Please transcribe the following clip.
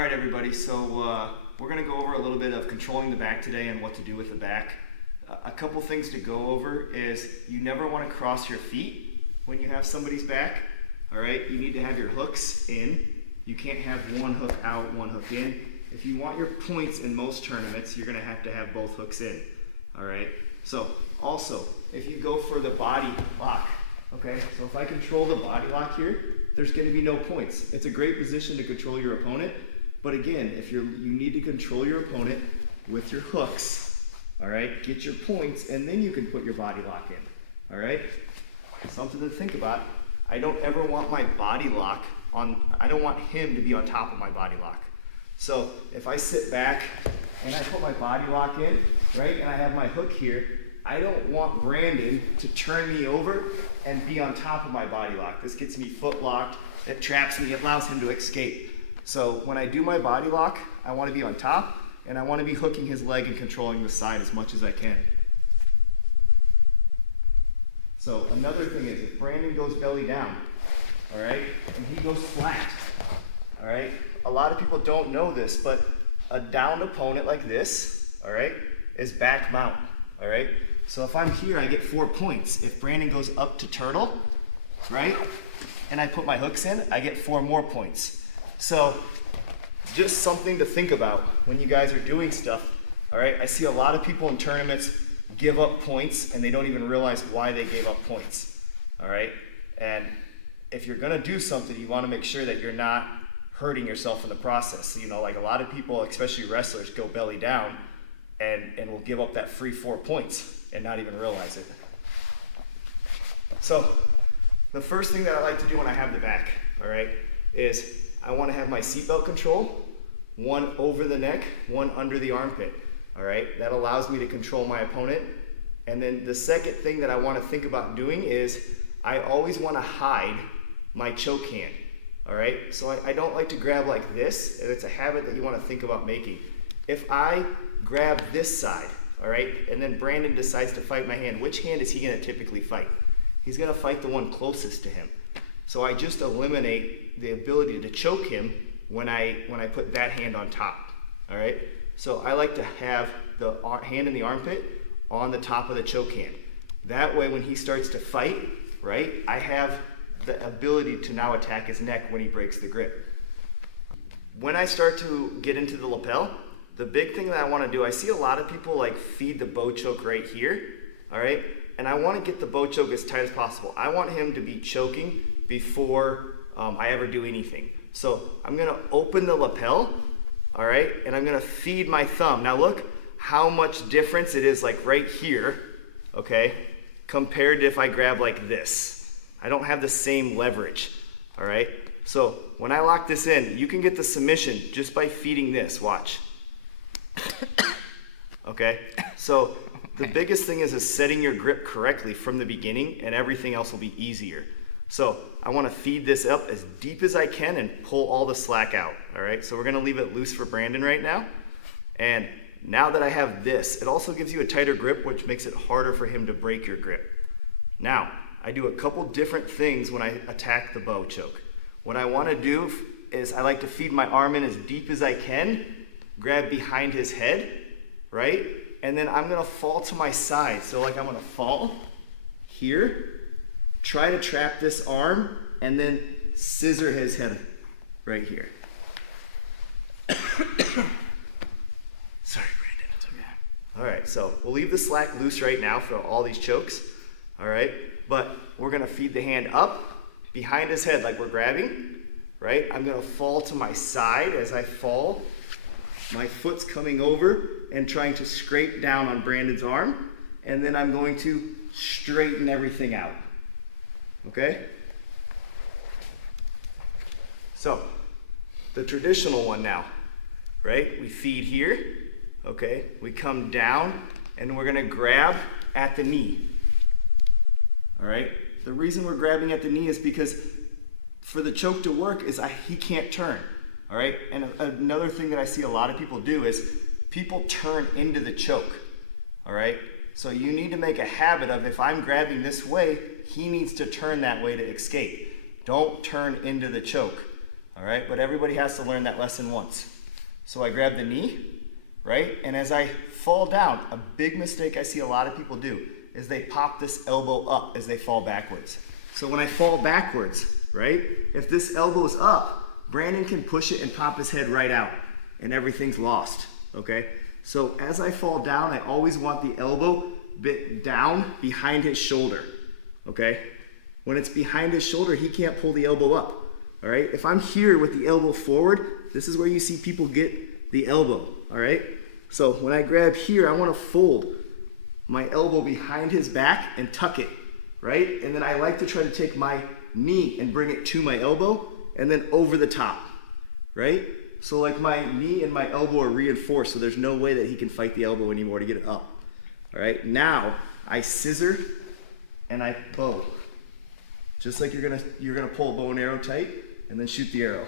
All right, everybody, so we're going to go over a little bit of controlling the back today and what to do with the back. A couple things to go over is you never want to cross your feet when you have somebody's back. All right, you need to have your hooks in. You can't have one hook out, one hook in. If you want your points in most tournaments, you're going to have both hooks in. All right, so also, if you go for the body lock, okay, so if I control the body lock here, there's going to be no points. It's a great position to control your opponent, but again, if you need to control your opponent with your hooks, all right, get your points, and then you can put your body lock in, all right? Something to think about. I don't ever want my body lock on, I don't want him to be on top of my body lock. So if I sit back and I put my body lock in, right, and I have my hook here, I don't want Brandon to turn me over and be on top of my body lock. This gets me foot locked, it traps me, it allows him to escape. So when I do my body lock, I want to be on top, and I want to be hooking his leg and controlling the side as much as I can. So another thing is, if Brandon goes belly down, all right, and he goes flat, all right, a lot of people don't know this, but a downed opponent like this, all right, is back mount, all right? So if I'm here, I get 4 points. If Brandon goes up to turtle, right, and I put my hooks in, I get 4 more points. So just something to think about when you guys are doing stuff, all right? I see a lot of people in tournaments give up points and they don't even realize why they gave up points, all right? And if you're gonna do something, you wanna make sure that you're not hurting yourself in the process. You know, like a lot of people, especially wrestlers, go belly down and will give up that free 4 points and not even realize it. So the first thing that I like to do when I have the back, all right, is I want to have my seatbelt control, one over the neck, one under the armpit, all right? That allows me to control my opponent. And then the second thing that I want to think about doing is I always want to hide my choke hand, all right? So I don't like to grab like this, and it's a habit that you want to think about making. If I grab this side, all right, and then Brandon decides to fight my hand, which hand is he going to typically fight? He's going to fight the one closest to him. So I just eliminate the ability to choke him when I put that hand on top, all right? So I like to have the hand in the armpit on the top of the choke hand. That way when he starts to fight, right, I have the ability to now attack his neck when he breaks the grip. When I start to get into the lapel, the big thing that I want to do, I see a lot of people like feed the bow choke right here, all right? And I want to get the bow choke as tight as possible. I want him to be choking before I ever do anything. So I'm gonna open the lapel, all right? And I'm gonna feed my thumb. Now look how much difference it is like right here, okay? Compared to if I grab like this. I don't have the same leverage, all right? So when I lock this in, you can get the submission just by feeding this, watch. Okay, so the biggest thing is setting your grip correctly from the beginning, and everything else will be easier. So I want to feed this up as deep as I can and pull all the slack out, all right? So we're going to leave it loose for Brandon right now. And now that I have this, it also gives you a tighter grip, which makes it harder for him to break your grip. Now, I do a couple different things when I attack the bow choke. What I want to do is I like to feed my arm in as deep as I can, grab behind his head, right? And then I'm going to fall to my side. So like I'm going to fall here, try to trap this arm, and then scissor his head right here. Sorry, Brandon, it's okay. All right, so we'll leave the slack loose right now for all these chokes, all right? But we're gonna feed the hand up behind his head like we're grabbing, right? I'm gonna fall to my side. As I fall, my foot's coming over and trying to scrape down on Brandon's arm, and then I'm going to straighten everything out. Okay? So, the traditional one now, right? We feed here, okay? We come down, and we're gonna grab at the knee, all right? The reason we're grabbing at the knee is because for the choke to work is he can't turn, all right? And another thing that I see a lot of people do is people turn into the choke, all right? So you need to make a habit of, if I'm grabbing this way, he needs to turn that way to escape. Don't turn into the choke, all right? But everybody has to learn that lesson once. So I grab the knee, right? And as I fall down, a big mistake I see a lot of people do is they pop this elbow up as they fall backwards. So when I fall backwards, right? If this elbow's up, Brandon can push it and pop his head right out and everything's lost, okay? So as I fall down, I always want the elbow bit down behind his shoulder, okay? When it's behind his shoulder, he can't pull the elbow up, all right? If I'm here with the elbow forward, this is where you see people get the elbow, all right? So when I grab here, I want to fold my elbow behind his back and tuck it, right? And then I like to try to take my knee and bring it to my elbow and then over the top, right? So like my knee and my elbow are reinforced, so there's no way that he can fight the elbow anymore to get it up. All right, now I scissor and I bow. Just like you're gonna pull a bow and arrow tight and then shoot the arrow.